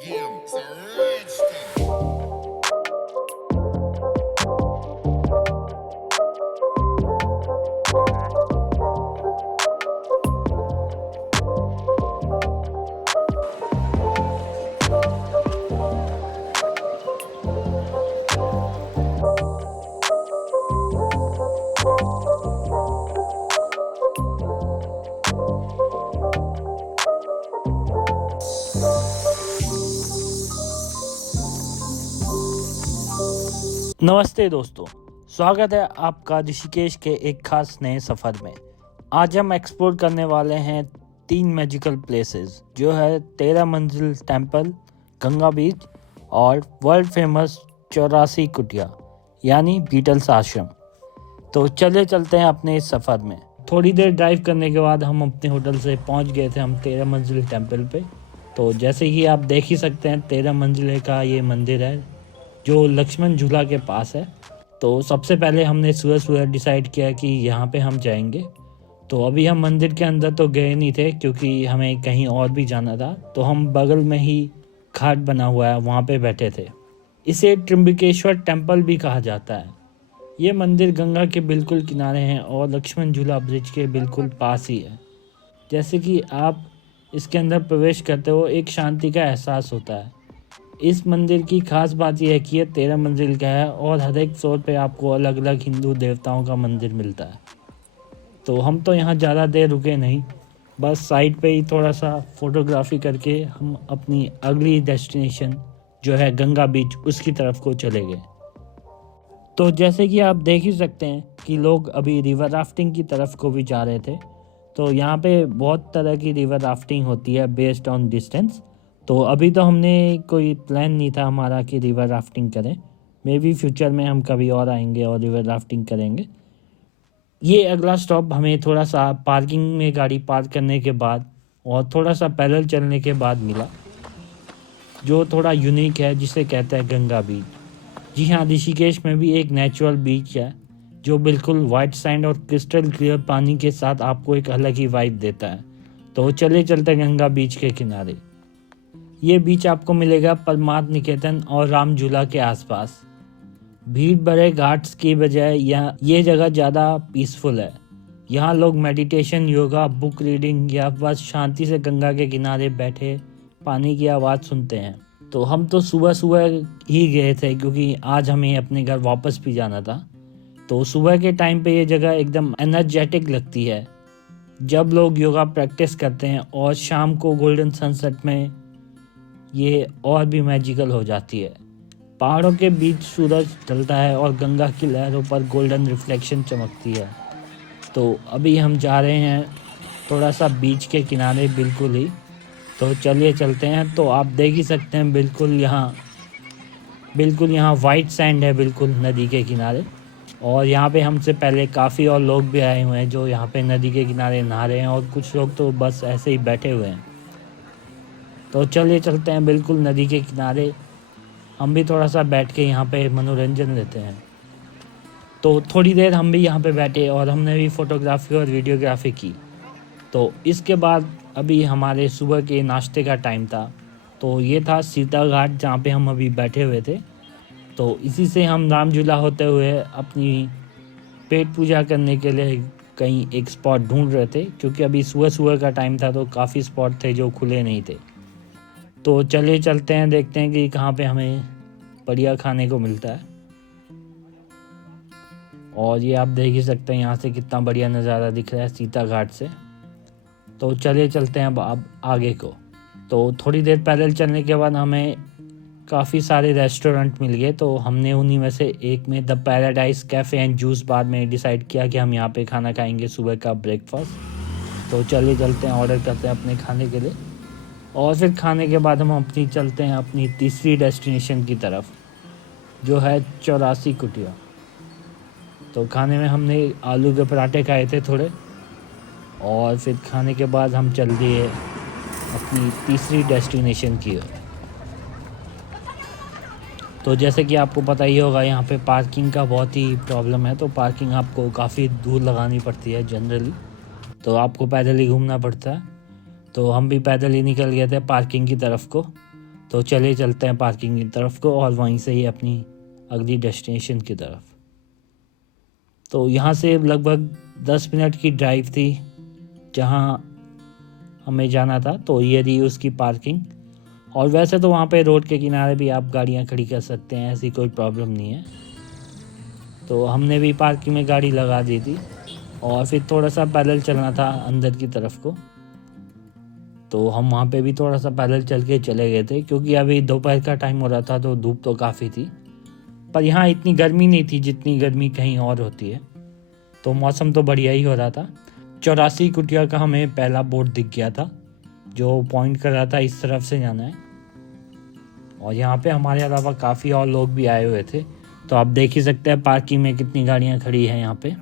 Gim, it's a rich thing. नमस्ते दोस्तों, स्वागत है आपका ऋषिकेश के एक खास नए सफ़र में। आज हम एक्सप्लोर करने वाले हैं 3 मैजिकल प्लेसेस जो है 13 मंजिल टेंपल, गंगा बीच और वर्ल्ड फेमस 84 कुटिया यानी बीटल्स आश्रम। तो चले चलते हैं अपने इस सफ़र में। थोड़ी देर ड्राइव करने के बाद हम अपने होटल से पहुंच गए थे हम 13 मंजिल टेंपल पे। तो जैसे ही आप देख ही सकते हैं 13 मंजिले का ये मंदिर है जो लक्ष्मण झूला के पास है। तो सबसे पहले हमने सुबह डिसाइड किया कि यहाँ पे हम जाएंगे। तो अभी हम मंदिर के अंदर तो गए नहीं थे क्योंकि हमें कहीं और भी जाना था, तो हम बगल में ही घाट बना हुआ है वहाँ पे बैठे थे। इसे त्र्यंबकेश्वर टेम्पल भी कहा जाता है। ये मंदिर गंगा के बिल्कुल किनारे हैं और लक्ष्मण झूला ब्रिज के बिल्कुल पास ही है। जैसे कि आप इसके अंदर प्रवेश करते हो एक शांति का एहसास होता है। इस मंदिर की खास बात यह है कि यह 13 मंजिल का है और हर एक फ्लोर पे आपको अलग अलग हिंदू देवताओं का मंदिर मिलता है। तो हम तो यहाँ ज़्यादा देर रुके नहीं, बस साइड पे ही थोड़ा सा फोटोग्राफी करके हम अपनी अगली डेस्टिनेशन जो है गंगा बीच उसकी तरफ को चले गए। तो जैसे कि आप देख ही सकते हैं कि लोग अभी रिवर राफ्टिंग की तरफ को भी जा रहे थे। तो यहाँ पे बहुत तरह की रिवर राफ्टिंग होती है बेस्ड ऑन डिस्टेंस। तो अभी तो हमने कोई प्लान नहीं था हमारा कि रिवर राफ्टिंग करें। मे बी फ्यूचर में हम कभी और आएंगे और रिवर राफ्टिंग करेंगे। ये अगला स्टॉप हमें थोड़ा सा पार्किंग में गाड़ी पार्क करने के बाद और थोड़ा सा पैदल चलने के बाद मिला, जो थोड़ा यूनिक है, जिसे कहते हैं गंगा बीच। जी हाँ, ऋषिकेश में भी एक नेचुरल बीच है जो बिल्कुल वाइट सैंड और क्रिस्टल क्लियर पानी के साथ आपको एक अलग ही वाइब देता है। तो चले चलते गंगा बीच के किनारे। ये बीच आपको मिलेगा परमार्थ निकेतन और राम झूला के आसपास। भीड़ भरे घाट्स की बजाय ये जगह ज़्यादा पीसफुल है। यहाँ लोग मेडिटेशन, योगा, बुक रीडिंग या बस शांति से गंगा के किनारे बैठे पानी की आवाज़ सुनते हैं। तो हम तो सुबह सुबह ही गए थे क्योंकि आज हमें अपने घर वापस भी जाना था। तो सुबह के टाइम पे ये जगह एकदम एनर्जेटिक लगती है जब लोग योगा प्रैक्टिस करते हैं, और शाम को गोल्डन सनसेट में ये और भी मैजिकल हो जाती है। पहाड़ों के बीच सूरज ढलता है और गंगा की लहरों पर गोल्डन रिफ्लेक्शन चमकती है। तो अभी हम जा रहे हैं थोड़ा सा बीच के किनारे बिल्कुल ही। तो चलिए चलते हैं। तो आप देख ही सकते हैं बिल्कुल यहाँ वाइट सैंड है बिल्कुल नदी के किनारे। और यहाँ पे हमसे पहले काफ़ी और लोग भी आए हुए हैं जो यहाँ पे नदी के किनारे नहा रहे हैं, और कुछ लोग तो बस ऐसे ही बैठे हुए हैं। तो चलिए चलते हैं बिल्कुल नदी के किनारे। हम भी थोड़ा सा बैठ के यहाँ पे मनोरंजन लेते हैं। तो थोड़ी देर हम भी यहाँ पे बैठे और हमने भी फ़ोटोग्राफी और वीडियोग्राफी की। तो इसके बाद अभी हमारे सुबह के नाश्ते का टाइम था। तो ये था सीता घाट जहाँ पे हम अभी बैठे हुए थे। तो इसी से हम राम झूला होते हुए अपनी पेट पूजा करने के लिए कहीं एक स्पॉट ढूंढ रहे थे, क्योंकि अभी सुबह सुबह का टाइम था तो काफ़ी स्पॉट थे जो खुले नहीं थे। तो चलिए चलते हैं, देखते हैं कि कहाँ पे हमें बढ़िया खाने को मिलता है। और ये आप देख ही सकते हैं यहाँ से कितना बढ़िया नज़ारा दिख रहा है सीता घाट से। तो चलिए चलते हैं अब आगे को। तो थोड़ी देर पैदल चलने के बाद हमें काफ़ी सारे रेस्टोरेंट मिल गए। तो हमने उन्हीं में से एक में the paradise cafe and juice bar में डिसाइड किया कि हम यहाँ पे खाना खाएंगे, सुबह का ब्रेकफास्ट। तो चलिए चलते हैं, ऑर्डर करते हैं अपने खाने के लिए। और फिर खाने के बाद हम चलते हैं अपनी तीसरी डेस्टिनेशन की तरफ जो है 84 कुटिया। तो खाने में हमने आलू के पराठे खाए थे थोड़े, और फिर खाने के बाद हम चल दिए अपनी तीसरी डेस्टिनेशन की ओर। तो जैसे कि आपको पता ही होगा यहाँ पे पार्किंग का बहुत ही प्रॉब्लम है। तो पार्किंग आपको काफ़ी दूर लगानी पड़ती है जनरली, तो आपको पैदल ही घूमना पड़ता है। तो हम भी पैदल ही निकल गए थे पार्किंग की तरफ को। तो चले चलते हैं पार्किंग की तरफ को और वहीं से ही अपनी अगली डेस्टिनेशन की तरफ। तो यहाँ से लगभग 10 मिनट की ड्राइव थी जहाँ हमें जाना था। तो ये रही उसकी पार्किंग। और वैसे तो वहाँ पे रोड के किनारे भी आप गाड़ियाँ खड़ी कर सकते हैं, ऐसी कोई प्रॉब्लम नहीं है। तो हमने भी पार्किंग में गाड़ी लगा दी थी और फिर थोड़ा सा पैदल चलना था अंदर की तरफ को। तो हम वहाँ पे भी थोड़ा सा पैदल चल के चले गए थे क्योंकि अभी दोपहर का टाइम हो रहा था तो धूप तो काफ़ी थी, पर यहाँ इतनी गर्मी नहीं थी जितनी गर्मी कहीं और होती है। तो मौसम तो बढ़िया ही हो रहा था। 84 कुटिया का हमें पहला बोर्ड दिख गया था जो पॉइंट कर रहा था इस तरफ से जाना है। और यहाँ पे हमारे अलावा काफ़ी और लोग भी आए हुए थे। तो आप देख ही सकते हैं पार्किंग में कितनी गाड़ियाँ खड़ी हैं यहाँ पे।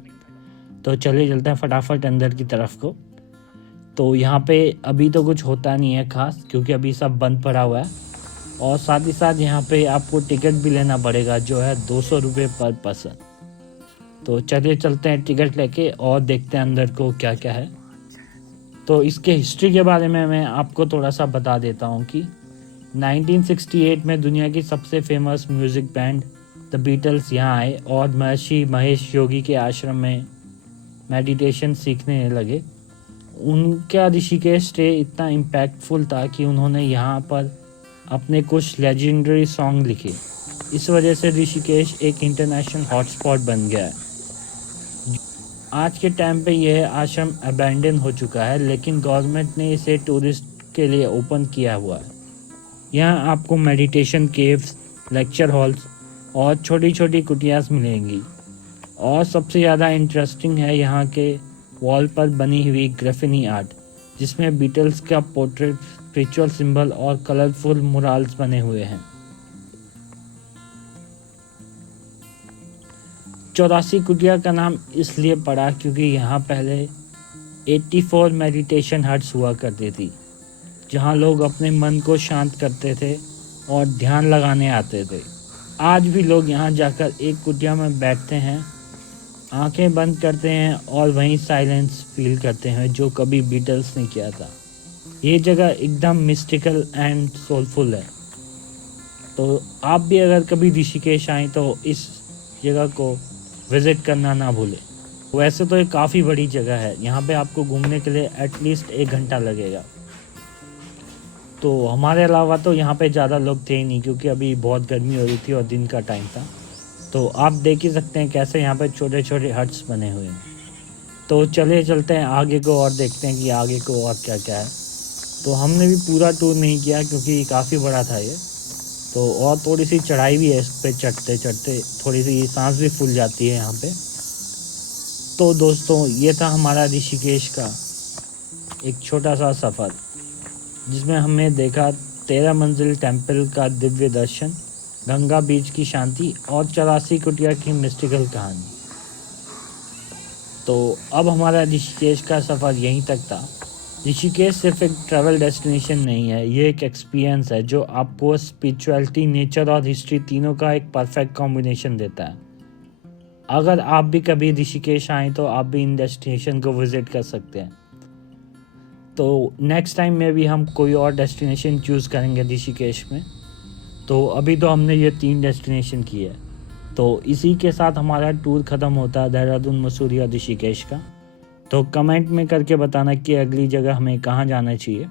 तो चले चलते हैं फटाफट अंदर की तरफ को। तो यहाँ पे अभी तो कुछ होता नहीं है ख़ास क्योंकि अभी सब बंद पड़ा हुआ है। और साथ ही साथ यहाँ पे आपको टिकट भी लेना पड़ेगा जो है 200 रुपये पर पर्सन। तो चलिए चलते हैं टिकट लेके और देखते हैं अंदर को क्या क्या है। तो इसके हिस्ट्री के बारे में मैं आपको थोड़ा सा बता देता हूँ कि 1968 में दुनिया की सबसे famous music band the Beatles यहाँ आए और महर्षि महेश योगी के आश्रम में मेडिटेशन सीखने लगे। उनका ऋषिकेश स्टे इतना इम्पैक्टफुल था कि उन्होंने यहाँ पर अपने कुछ लेजेंडरी सॉन्ग लिखे। इस वजह से ऋषिकेश एक इंटरनेशनल हॉटस्पॉट बन गया है। आज के टाइम पे यह आश्रम अबैंडन हो चुका है, लेकिन गवर्नमेंट ने इसे टूरिस्ट के लिए ओपन किया हुआ है। यहाँ आपको मेडिटेशन केव्स, लेक्चर हॉल्स और छोटी छोटी कुटियास मिलेंगी। और सबसे ज़्यादा इंटरेस्टिंग है यहाँ के वॉल पर बनी हुई ग्राफिटी आर्ट, जिसमें बीटल्स का पोर्ट्रेट, स्पिरिचुअल सिंबल और कलरफुल मुराल्स बने हुए हैं। 84 कुटिया का नाम इसलिए पड़ा क्योंकि यहाँ पहले 84 मेडिटेशन हट्स हुआ करती थी जहाँ लोग अपने मन को शांत करते थे और ध्यान लगाने आते थे। आज भी लोग यहाँ जाकर एक कुटिया में बैठते हैं, आंखें बंद करते हैं और वहीं साइलेंस फील करते हैं जो कभी बीटल्स ने किया था। ये जगह एकदम मिस्टिकल एंड सोलफुल है। तो आप भी अगर कभी ऋषिकेश आएँ तो इस जगह को विज़िट करना ना भूलें। वैसे तो ये काफ़ी बड़ी जगह है, यहाँ पे आपको घूमने के लिए एटलीस्ट 1 घंटा लगेगा। तो हमारे अलावा तो यहाँ पे ज़्यादा लोग थे ही नहीं क्योंकि अभी बहुत गर्मी हो रही थी और दिन का टाइम था। तो आप देख ही सकते हैं कैसे यहाँ पे छोटे छोटे हट्स बने हुए हैं। तो चले चलते हैं आगे को और देखते हैं कि आगे को और क्या क्या है। तो हमने भी पूरा टूर नहीं किया क्योंकि काफ़ी बड़ा था ये। तो और थोड़ी सी चढ़ाई भी है इस पे, चढ़ते चढ़ते थोड़ी सी सांस भी फूल जाती है यहाँ पे। तो दोस्तों ये था हमारा ऋषिकेश का एक छोटा सा सफ़र जिसमें हमने देखा 13 मंजिल टेम्पल का दिव्य दर्शन, गंगा बीच की शांति और 84 कुटिया की मिस्टिकल कहानी। तो अब हमारा ऋषिकेश का सफ़र यहीं तक था। ऋषिकेश सिर्फ एक ट्रैवल डेस्टिनेशन नहीं है, ये एक एक्सपीरियंस है जो आपको स्पिरिचुअलिटी, नेचर और हिस्ट्री तीनों का एक परफेक्ट कॉम्बिनेशन देता है। अगर आप भी कभी ऋषिकेश आएँ तो आप भी इन डेस्टिनेशन को विज़िट कर सकते हैं। तो नेक्स्ट टाइम में भी हम कोई और डेस्टिनेशन चूज़ करेंगे ऋषिकेश में। तो अभी तो हमने ये 3 डेस्टिनेशन की है। तो इसी के साथ हमारा टूर ख़त्म होता है देहरादून, मसूरी और ऋषिकेश का। तो कमेंट में करके बताना कि अगली जगह हमें कहाँ जाना चाहिए।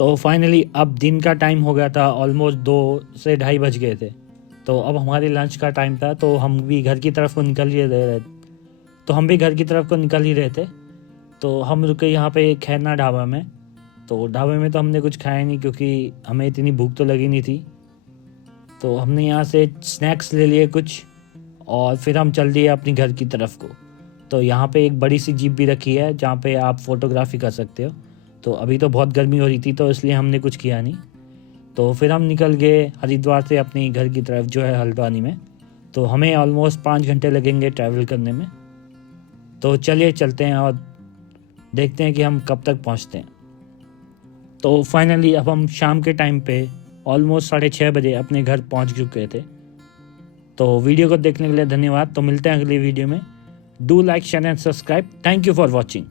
तो फाइनली अब दिन का टाइम हो गया था, ऑलमोस्ट 2 से 2:30 बज गए थे। तो अब हमारे लंच का टाइम था, तो हम भी घर की तरफ को निकल ही रहे थे। तो हम रुके यहाँ पे खैरना ढाबा में। तो ढाबे में तो हमने कुछ खाया नहीं क्योंकि हमें इतनी भूख तो लगी नहीं थी। तो हमने यहाँ से स्नैक्स ले लिए कुछ और फिर हम चल दिए अपनी घर की तरफ को। तो यहाँ पे एक बड़ी सी जीप भी रखी है जहाँ पे आप फोटोग्राफी कर सकते हो। तो अभी तो बहुत गर्मी हो रही थी तो इसलिए हमने कुछ किया नहीं। तो फिर हम निकल गए हरिद्वार से अपने घर की तरफ जो है हल्द्वानी में। तो हमें ऑलमोस्ट 5 घंटे लगेंगे ट्रैवल करने में। तो चलिए चलते हैं और देखते हैं कि हम कब तक पहुँचते हैं। तो फाइनली अब हम शाम के टाइम पे ऑलमोस्ट 6:30 बजे अपने घर पहुँच चुके थे। तो वीडियो को देखने के लिए धन्यवाद। तो मिलते हैं अगली वीडियो में। Do like, share and subscribe. Thank you for watching.